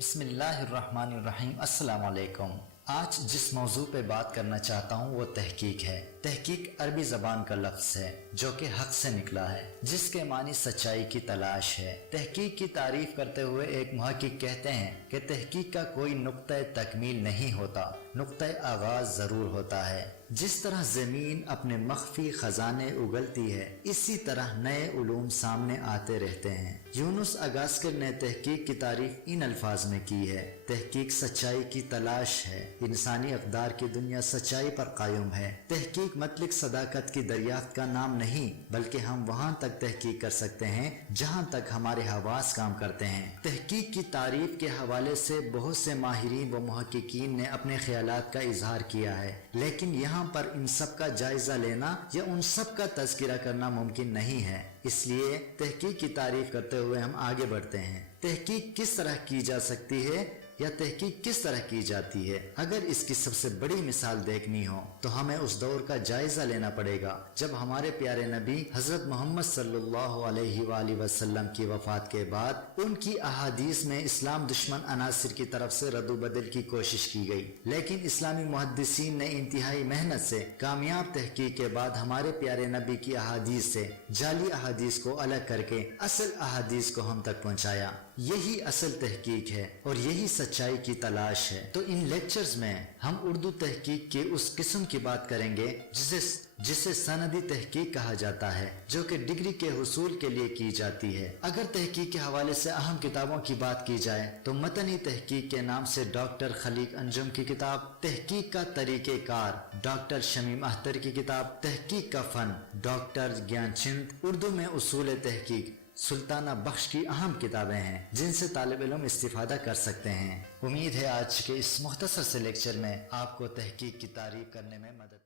بسم اللہ الرحمن الرحیم۔ السلام علیکم۔ آج جس موضوع پہ بات کرنا چاہتا ہوں وہ تحقیق ہے۔ تحقیق عربی زبان کا لفظ ہے جو کہ حق سے نکلا ہے، جس کے معنی سچائی کی تلاش ہے۔ تحقیق کی تعریف کرتے ہوئے ایک محقق کہتے ہیں کہ تحقیق کا کوئی نقطہ تکمیل نہیں ہوتا، نقطہ آغاز ضرور ہوتا ہے۔ جس طرح زمین اپنے مخفی خزانے اگلتی ہے، اسی طرح نئے علوم سامنے آتے رہتے ہیں۔ یونس اگاسکر نے تحقیق کی تعریف ان الفاظ میں کی ہے: تحقیق سچائی کی تلاش ہے۔ انسانی اقدار کی دنیا سچائی پر قائم ہے۔ تحقیق مطلق صداقت کی دریافت کا نام نہیں، بلکہ ہم وہاں تک تحقیق کر سکتے ہیں جہاں تک ہمارے حواس کام کرتے ہیں۔ تحقیق کی تعریف کے حوالے سے بہت سے ماہرین و محققین نے اپنے خیالات کا اظہار کیا ہے، لیکن یہاں پر ان سب کا جائزہ لینا یا ان سب کا تذکرہ کرنا ممکن نہیں ہے۔ اس لیے تحقیق کی تعریف کرتے ہوئے ہم آگے بڑھتے ہیں۔ تحقیق کس طرح کی جا سکتی ہے یا تحقیق کس طرح کی جاتی ہے؟ اگر اس کی سب سے بڑی مثال دیکھنی ہو تو ہمیں اس دور کا جائزہ لینا پڑے گا جب ہمارے پیارے نبی حضرت محمد صلی اللہ علیہ وآلہ وسلم کی وفات کے بعد ان کی احادیث میں اسلام دشمن عناصر کی طرف سے رد و بدل کی کوشش کی گئی، لیکن اسلامی محدثین نے انتہائی محنت سے کامیاب تحقیق کے بعد ہمارے پیارے نبی کی احادیث سے جعلی احادیث کو الگ کر کے اصل احادیث کو ہم تک پہنچایا۔ یہی اصل تحقیق ہے اور یہی سچائی کی تلاش ہے۔ تو ان لیکچرز میں ہم اردو تحقیق کی اس قسم کی بات کریں گے جسے سندی تحقیق کہا جاتا ہے، جو کہ ڈگری کے حصول کے لیے کی جاتی ہے۔ اگر تحقیق کے حوالے سے اہم کتابوں کی بات کی جائے تو متنی تحقیق کے نام سے ڈاکٹر خلیق انجم کی کتاب تحقیق کا طریقہ کار، ڈاکٹر شمیم اختر کی کتاب تحقیق کا فن، ڈاکٹر گیان چند اردو میں اصول تحقیق، سلطانہ بخش کی اہم کتابیں ہیں جن سے طالب علم استفادہ کر سکتے ہیں۔ امید ہے آج کے اس مختصر سے لیکچر میں آپ کو تحقیق کی تعریف کرنے میں مدد